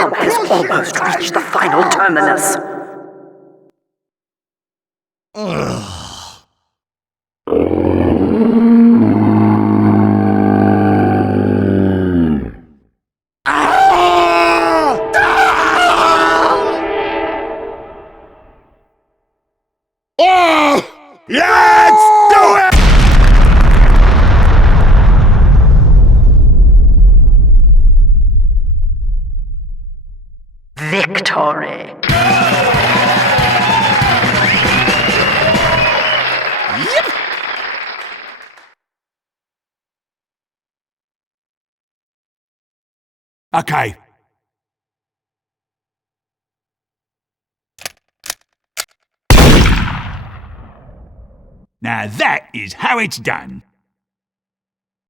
bomb has almost reached the final terminus. Let's do it! Victory. Yep. Okay. Now that is how it's done.